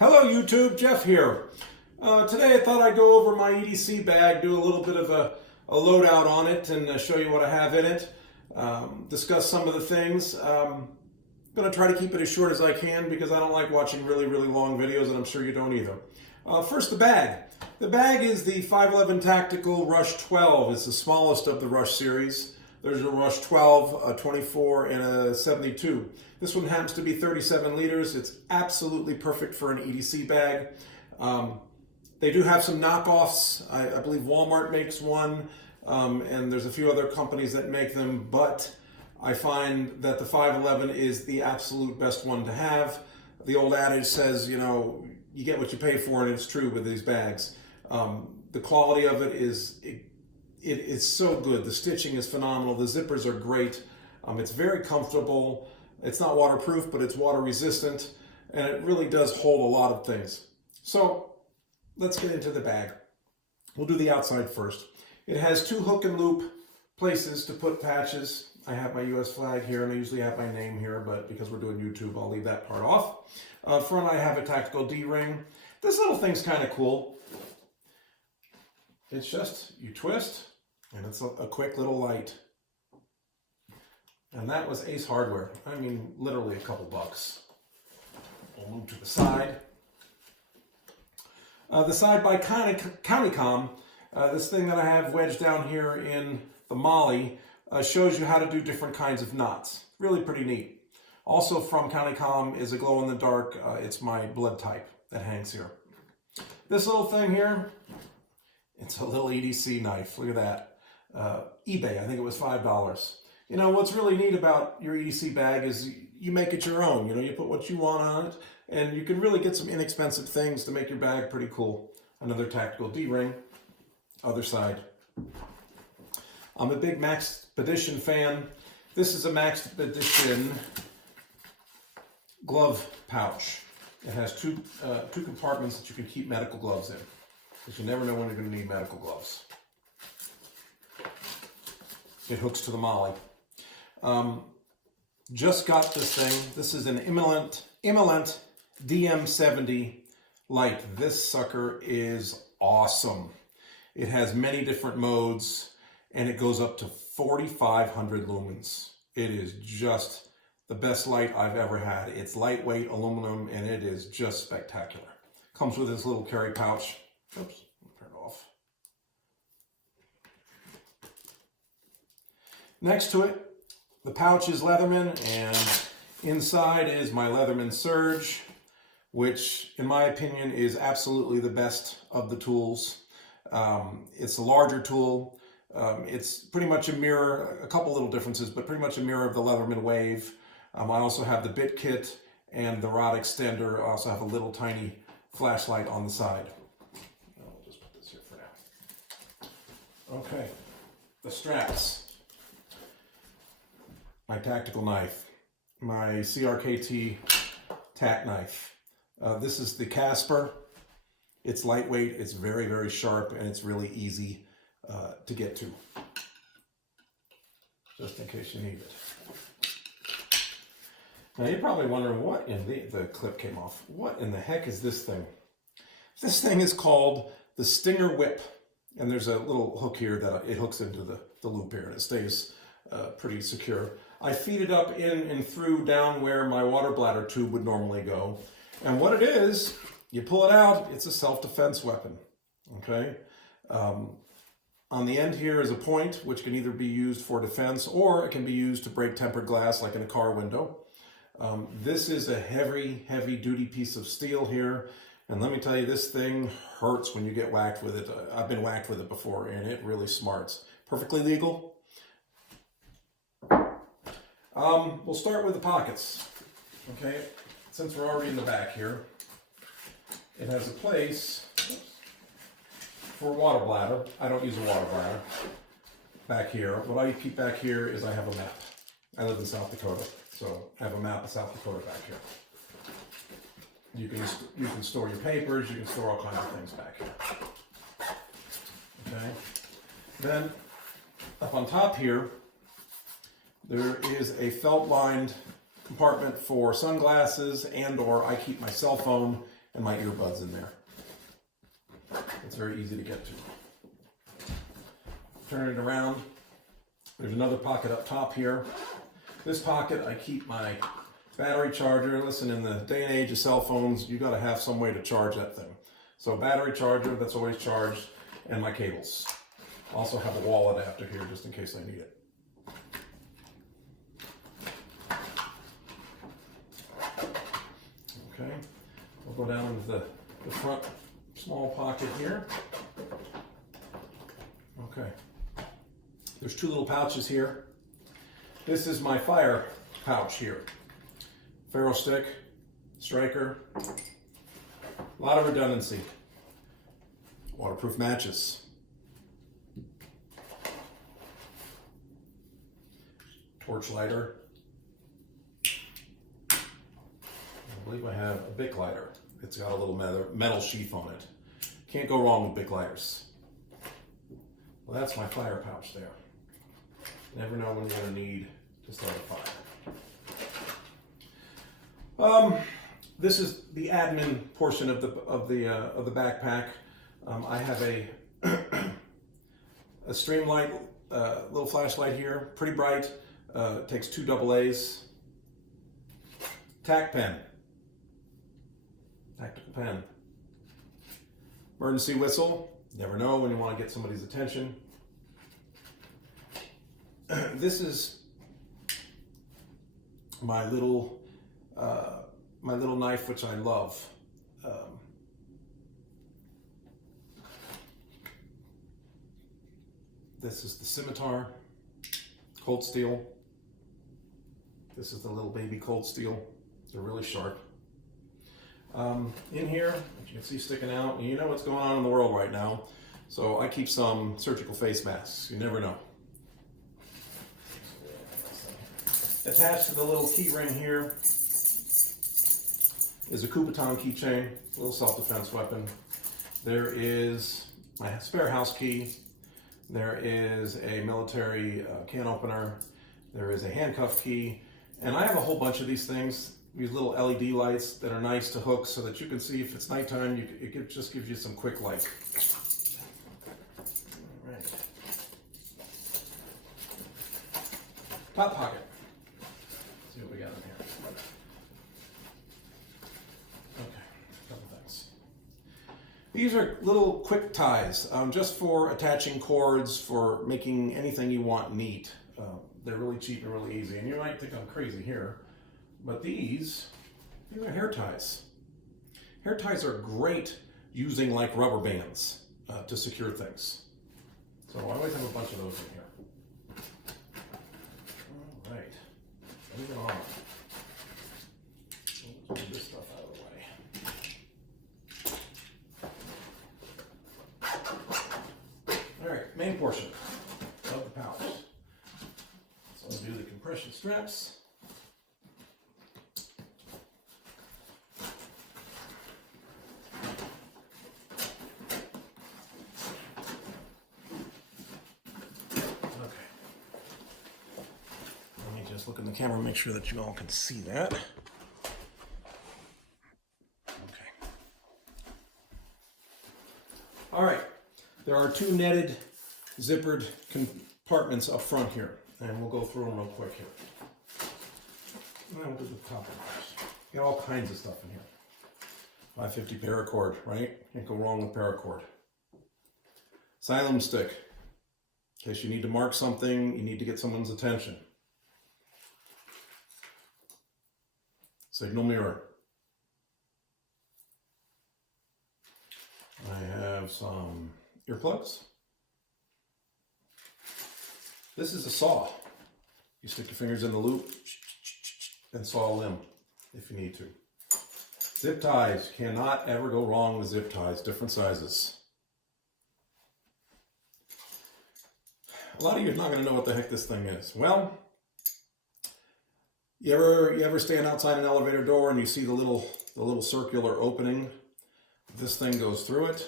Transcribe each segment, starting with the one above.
Hello YouTube, Jeff here. Today I thought I'd go over my EDC bag, do a little bit of a loadout on it and show you what I have in it, discuss some of the things. I'm going to try to keep it as short as I can because I don't like watching really long videos, and I'm sure you don't either. First, the bag. The bag is the 511 Tactical Rush 12. It's the smallest of the Rush series. There's a Rush 12, a 24, and a 72. This one happens to be 37 liters. It's absolutely perfect for an EDC bag. They do have some knockoffs. I believe Walmart makes one, and there's a few other companies that make them, but I find that the 511 is the absolute best one to have. The old adage says, you know, you get what you pay for, and it's true with these bags. The quality of it is it's so good. The stitching is phenomenal. The zippers are great. It's very comfortable. It's not waterproof, but it's water resistant, and it really does hold a lot of things. So let's get into the bag. We'll do the outside first. It has two hook and loop places to put patches. I have my US flag here, and I usually have my name here, but because we're doing YouTube, I'll leave that part off. Front, I have a tactical D-ring. This little thing's kind of cool. It's just, you twist, and it's a quick little light. And that was Ace Hardware. I mean, literally a couple bucks. We'll move to the side. The side by Countycom, this thing that I have wedged down here in the Molly, shows you how to do different kinds of knots. Really pretty neat. Also from Countycom is a glow-in-the-dark. It's my blood type that hangs here. This little thing here, it's a little EDC knife. Look at that. eBay, I think it was $5. You know, what's really neat about your EDC bag is you make it your own. You know, you put what you want on it, and you can really get some inexpensive things to make your bag pretty cool. Another tactical D-ring. Other side. I'm a big Maxpedition fan. This is a Maxpedition glove pouch. It has two compartments that you can keep medical gloves in, because you never know when you're going to need medical gloves. It hooks to the Molly. Just got this thing. This is an Immelent DM70 light. This sucker is awesome. It has many different modes, and it goes up to 4,500 lumens. It is just the best light I've ever had. It's lightweight aluminum, and it is just spectacular. Comes with this little carry pouch. Oops, turn it off. Next to it, the pouch is Leatherman, and inside is my Leatherman Surge, which in my opinion is absolutely the best of the tools. It's a larger tool. It's pretty much a mirror, a couple little differences, but pretty much a mirror of the Leatherman Wave. I also have the bit kit and the rod extender. I also have a little tiny flashlight on the side. I'll just put this here for now. Okay, the straps. My tactical knife, my CRKT Tack Knife. This is the Casper. It's lightweight, it's very sharp, and it's really easy to get to. Just in case you need it. Now you're probably wondering what in the clip came off. What in the heck is this thing? This thing is called the Stinger Whip. And there's a little hook here that it hooks into the loop here, and it stays pretty secure. I feed it up in and through down where my water bladder tube would normally go. And what it is, you pull it out, it's a self-defense weapon, okay? On the end here is a point, which can either be used for defense, or it can be used to break tempered glass, like in a car window. This is a heavy duty piece of steel here. And let me tell you, this thing hurts when you get whacked with it. I've been whacked with it before, and it really smarts. Perfectly legal. We'll start with the pockets, okay? Since we're already in the back here, it has a place for a water bladder. I don't use a water bladder back here. What I keep back here is I have a map. I live in South Dakota, so I have a map of South Dakota back here. You can store your papers, you can store all kinds of things back here. Okay? Then, up on top here, there is a felt-lined compartment for sunglasses, and or I keep my cell phone and my earbuds in there. It's very easy to get to. Turn it around. There's another pocket up top here. This pocket, I keep my battery charger. Listen, in the day and age of cell phones, you got to have some way to charge that thing. So battery charger that's always charged, and my cables. Also have a wall adapter here just in case I need it. Okay, we'll go down into the front small pocket here. Okay, there's two little pouches here. This is my fire pouch here. Ferro stick, striker, a lot of redundancy. Waterproof matches. Torch lighter. I believe I have a Bic lighter. It's got a little metal sheath on it. Can't go wrong with Bic lighters. Well, that's my fire pouch there. Never know when you're going to need to start a fire. This is the admin portion of the backpack. I have a streamlight, little flashlight here, pretty bright. Takes 2 AA's. Tack pen, tactical pen. Emergency whistle. Never know when you want to get somebody's attention. This is my little knife, which I love. This is the scimitar, cold steel. This is the little baby cold steel. They're really sharp. In here, as you can see sticking out, you know what's going on in the world right now. So I keep some surgical face masks. You never know. Attached to the little key ring here is a Kubotan keychain, a little self-defense weapon. There is my spare house key. There is a military can opener. There is a handcuff key. And I have a whole bunch of these things, these little LED lights that are nice to hook so that you can see if it's nighttime, it just gives you some quick light. All right. Top pocket. Let's see what we got in here. Okay, a couple things. These are little quick ties, just for attaching cords, for making anything you want neat. They're really cheap and really easy. And you might think I'm crazy here, but these are hair ties. Hair ties are great using like rubber bands to secure things. So I always have a bunch of those in here. All right, moving on. Let's move this stuff out of the way. All right, main portion of the pouch. So I'll do the compression straps. Look in the camera and make sure that you all can see that. Okay. All right. There are 2 netted, zippered compartments up front here, and we'll go through them real quick here. And we'll do the top one first. Got all kinds of stuff in here. 550 paracord, right? Can't go wrong with paracord. Asylum stick. In case you need to mark something, you need to get someone's attention. Signal mirror. I have some earplugs. This is a saw. You stick your fingers in the loop and saw a limb if you need to. Zip ties. Cannot ever go wrong with zip ties. Different sizes. A lot of you are not going to know what the heck this thing is. Well, you ever stand outside an elevator door and you see the little circular opening? This thing goes through it.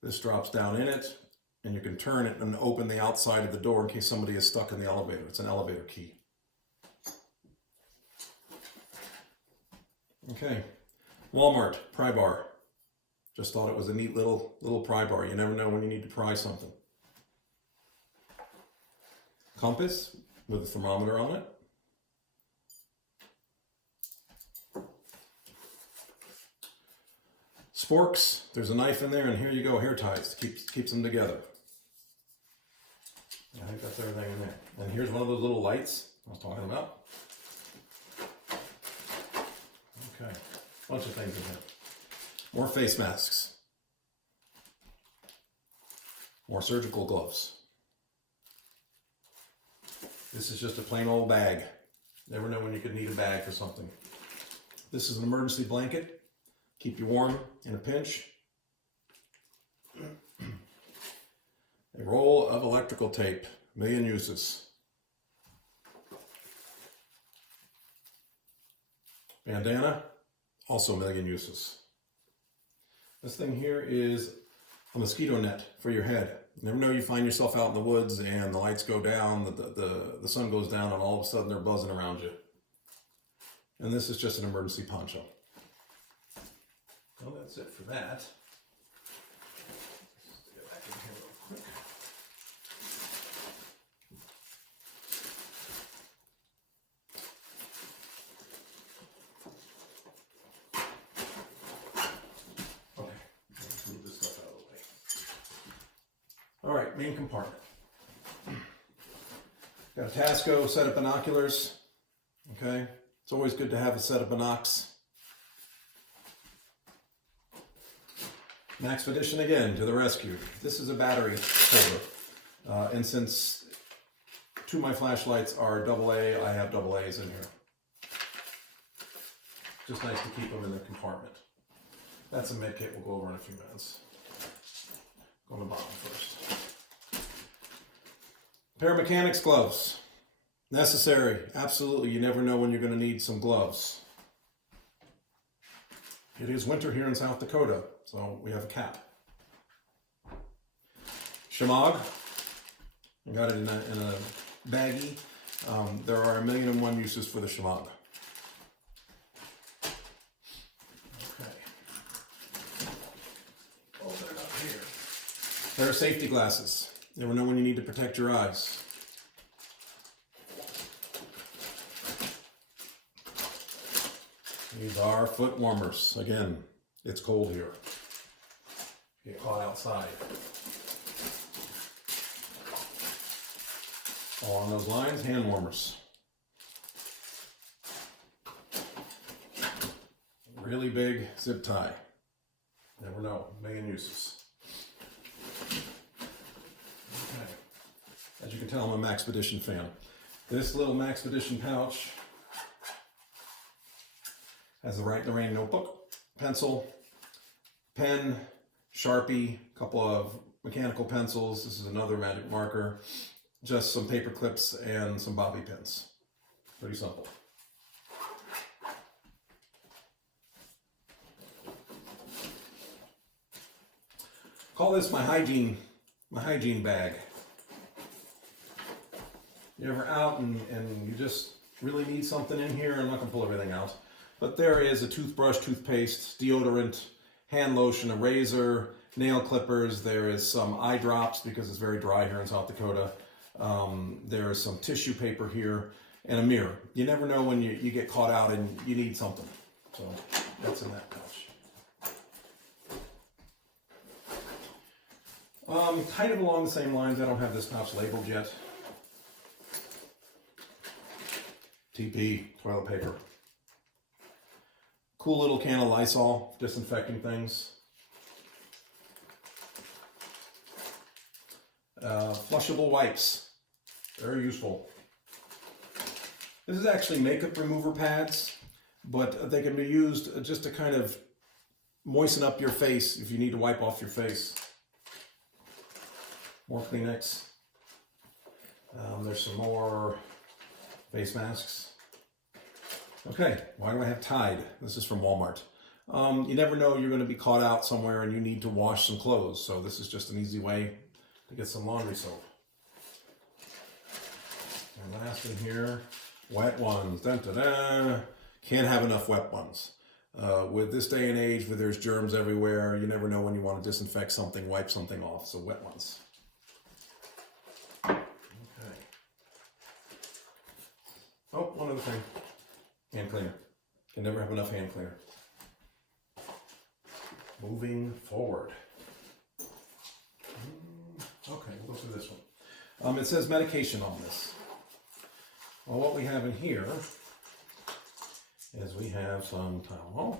This drops down in it, and you can turn it and open the outside of the door in case somebody is stuck in the elevator. It's an elevator key. Okay. Walmart, Pry Bar. Just thought it was a neat little pry bar. You never know when you need to pry something. Compass with a thermometer on it. Sporks, there's a knife in there, and here you go, hair ties, keeps them together. I think that's everything in there. And here's one of those little lights I was talking about. Okay, bunch of things in here. More face masks. More surgical gloves. This is just a plain old bag. Never know when you could need a bag for something. This is an emergency blanket. Keep you warm in a pinch. A roll of electrical tape. Million uses. Bandana. Also million uses. This thing here is a mosquito net for your head. You never know, you find yourself out in the woods and the lights go down, the sun goes down, and all of a sudden they're buzzing around you. And this is just an emergency poncho. Well, that's it for that. Let's get back in here real quick. Okay, let's move this stuff out of the way. All right, main compartment. Got a Tasco set of binoculars. Okay, it's always good to have a set of binocs. Maxpedition again to the rescue. This is a battery holder. And since two of my flashlights are AA, I have AA's in here. Just nice to keep them in the compartment. That's a med kit we'll go over in a few minutes. Go on the bottom first. Pair of mechanics gloves. Necessary, absolutely. You never know when you're going to need some gloves. It is winter here in South Dakota, so we have a cap. Shemagh, I got it in a baggie. There are 1,000,001 uses for the Shemagh. Okay. Open it up here. Pair of safety glasses. You never know when you need to protect your eyes. These are foot warmers. Again, it's cold here. Get caught outside. Along those lines, hand warmers. Really big zip tie. Never know, 1,000,000 uses. Okay. As you can tell, I'm a Maxpedition fan. This little Maxpedition pouch has the Write in the Rain notebook, pencil, pen, Sharpie, a couple of mechanical pencils. This is another magic marker, just some paper clips and some bobby pins. Pretty simple. Call this my hygiene bag. You're ever out and you just really need something in here? I'm not gonna pull everything out. But there is a toothbrush, toothpaste, deodorant, hand lotion, a razor, nail clippers. There is some eye drops because it's very dry here in South Dakota. There is some tissue paper here and a mirror. You never know when you get caught out and you need something. So that's in that pouch. Kind of along the same lines, I don't have this pouch labeled yet. TP, toilet paper. Cool little can of Lysol, disinfecting things. Flushable wipes, very useful. This is actually makeup remover pads, but they can be used just to kind of moisten up your face if you need to wipe off your face. More Kleenex. There's some more face masks. Okay, why do I have Tide? This is from Walmart. You never know, you're going to be caught out somewhere and you need to wash some clothes, so this is just an easy way to get some laundry soap. And last in here, wet ones. Dun, dun, dun. Can't have enough wet ones. With this day and age, where there's germs everywhere, you never know when you want to disinfect something, wipe something off, so wet ones. Okay. Oh, one other thing. Hand cleaner. Can never have enough hand cleaner. Moving forward. Okay, we'll go through this one. It says medication on this. Well, what we have in here is we have some Tylenol,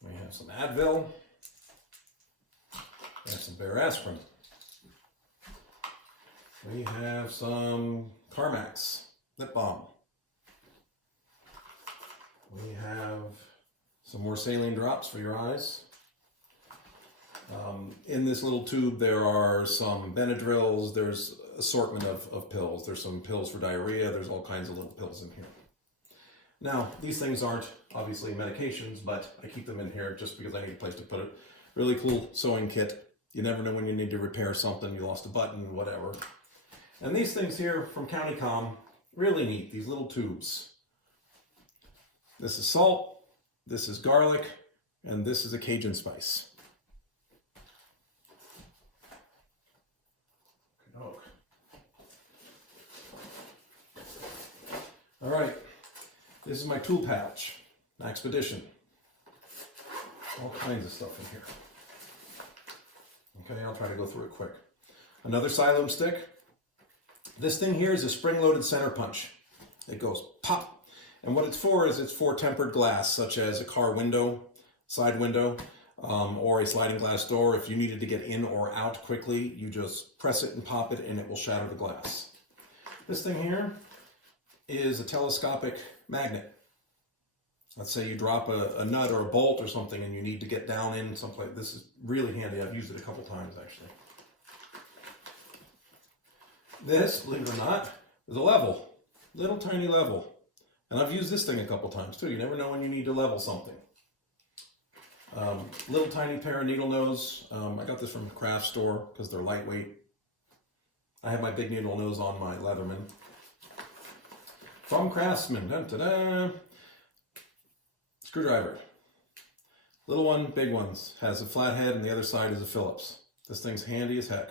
we have some Advil, we have some Bare aspirin, we have some Carmax lip balm, we have some more saline drops for your eyes. In this little tube there are some Benadryls, there's assortment of pills, there's some pills for diarrhea, there's all kinds of little pills in here. Now, these things aren't obviously medications, but I keep them in here just because I need a place to put it. Really cool sewing kit. You never know when you need to repair something, you lost a button, whatever. And these things here from CountyCom, really neat, these little tubes. This is salt, this is garlic, and this is a Cajun spice. All right. This is my tool pouch, Expedition. All kinds of stuff in here. Okay, I'll try to go through it quick. Another Xylem stick. This thing here is a spring-loaded center punch. It goes pop. And what it's for is it's for tempered glass, such as a car window, side window, or a sliding glass door. If you needed to get in or out quickly, you just press it and pop it and it will shatter the glass. This thing here is a telescopic magnet. Let's say you drop a nut or a bolt or something and you need to get down in someplace. This is really handy. I've used it a couple times actually. This, believe it or not, is a level. Little tiny level. And I've used this thing a couple times too. You never know when you need to level something. Little tiny pair of needle nose. I got this from a craft store because they're lightweight. I have my big needle nose on my Leatherman. From Craftsman, da-da-da. Screwdriver. Little one, big ones. Has a flathead and the other side is a Phillips. This thing's handy as heck.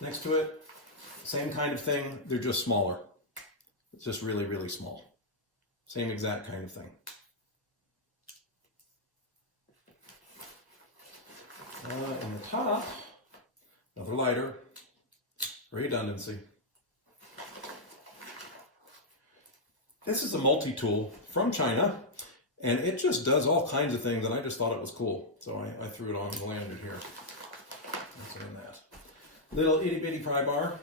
Next to it, same kind of thing, they're just smaller. It's just really, really small. Same exact kind of thing. In the top, another lighter. Redundancy. This is a multi-tool from China, and it just does all kinds of things, and I just thought it was cool. So I threw it on and landed here. What's in that? Little itty-bitty pry bar.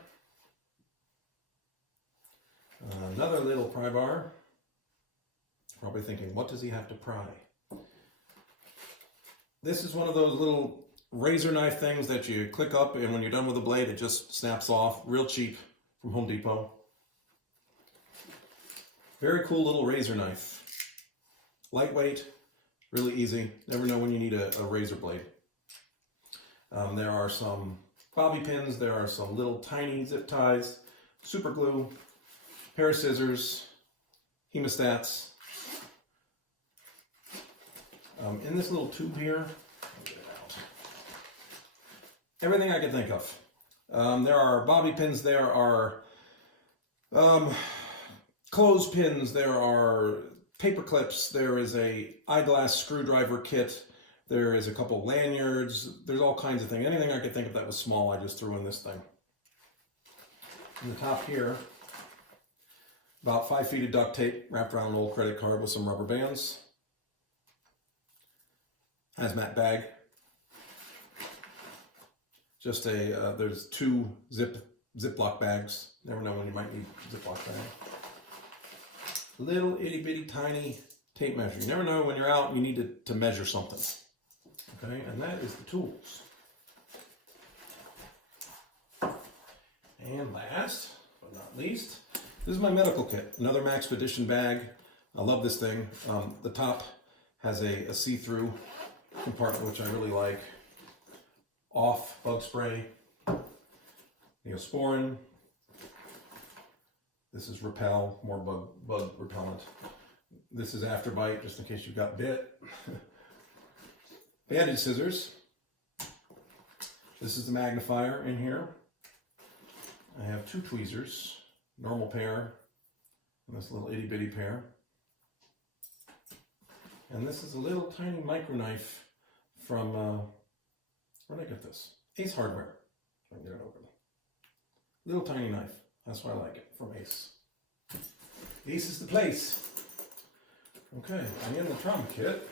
Another little pry bar. Probably thinking, what does he have to pry? This is one of those little razor knife things that you click up and when you're done with the blade it just snaps off. Real cheap from Home Depot. Very cool little razor knife. Lightweight, really easy. Never know when you need a razor blade. There are some bobby pins, there are some little tiny zip ties, super glue, pair of scissors, hemostats. In this little tube here, everything I could think of. There are bobby pins, there are clothespins, there are paper clips, there is a eyeglass screwdriver kit, there is a couple lanyards, there's all kinds of things. Anything I could think of that was small, I just threw in this thing. In the top here, about 5 feet of duct tape wrapped around an old credit card with some rubber bands. Hazmat bag. Just there's 2 Ziploc bags. Never know when you might need a Ziploc bag. Little itty bitty tiny tape measure. You never know when you're out and you need to measure something. Okay, and that is the tools. And last but not least, this is my medical kit. Another Maxpedition bag. I love this thing. The top has a see-through compartment, which I really like. Off bug spray, Neosporin, This is Repel, more bug repellent. This is Afterbite, just in case you got bit. Bandage scissors. This is the magnifier in here. I have 2 tweezers, normal pair, and this little itty bitty pair. And this is a little tiny micro knife from, where'd I get this? Ace Hardware. I can get it open. Little tiny knife. That's why I like it, from Ace. Ace is the place. Okay, I'm in the trauma kit.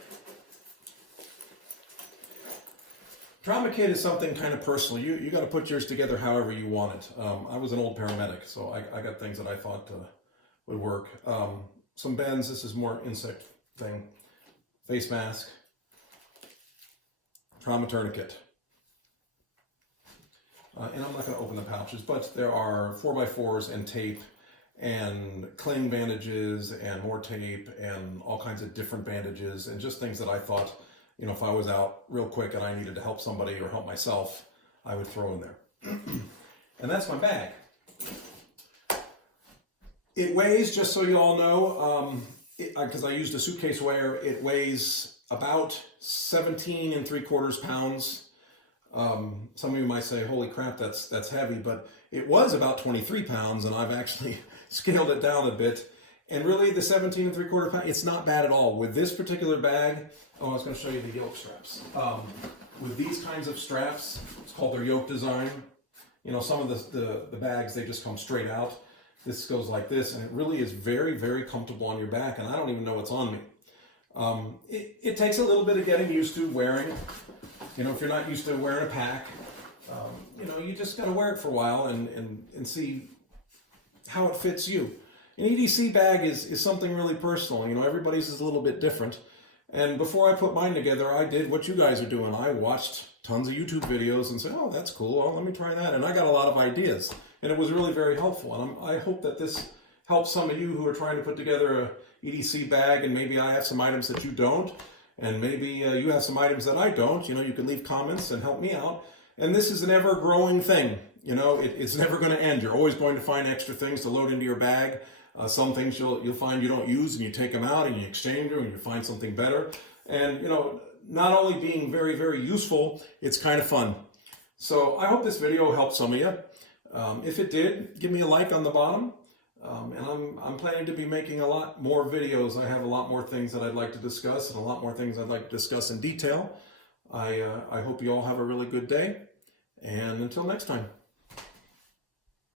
Trauma kit is something kind of personal. You got to put yours together however you want it. I was an old paramedic, so I got things that I thought would work. Some bends. This is more insect thing. Face mask. Trauma tourniquet. And I'm not going to open the pouches, but there are 4x4s and tape and cling bandages and more tape and all kinds of different bandages and just things that I thought, you know, if I was out real quick and I needed to help somebody or help myself, I would throw in there. And that's my bag. It weighs, just so you all know, because I used a suitcase weigher, it weighs about 17 3/4 pounds. Some of you might say, holy crap, that's heavy, but it was about 23 pounds, and I've actually scaled it down a bit. And really, the 17 3/4 pounds, it's not bad at all. With this particular bag, I was going to show you the yoke straps. With these kinds of straps, it's called their yoke design. You know, some of the bags, they just come straight out. This goes like this, and it really is very, very comfortable on your back, and I don't even know what's on me. It takes a little bit of getting used to wearing. You know, if you're not used to wearing a pack, you know, you just got to wear it for a while and see how it fits you. An EDC bag is something really personal. You know, everybody's is a little bit different. And before I put mine together, I did what you guys are doing. I watched tons of YouTube videos and said, oh, that's cool. Oh, let me try that. And I got a lot of ideas. And it was really very helpful. And I hope that this helps some of you who are trying to put together a EDC bag, and maybe I have some items that you don't. And maybe you have some items that I don't. You know, you can leave comments and help me out. And this is an ever-growing thing. You know, it's never going to end. You're always going to find extra things to load into your bag. Some things you'll find you don't use, and you take them out and you exchange them and you find something better. And, you know, not only being very, very useful, it's kind of fun. So I hope this video helped some of you. If it did, give me a like on the bottom. And I'm planning to be making a lot more videos. I have a lot more things that I'd like to discuss and a lot more things I'd like to discuss in detail. I hope you all have a really good day, and until next time.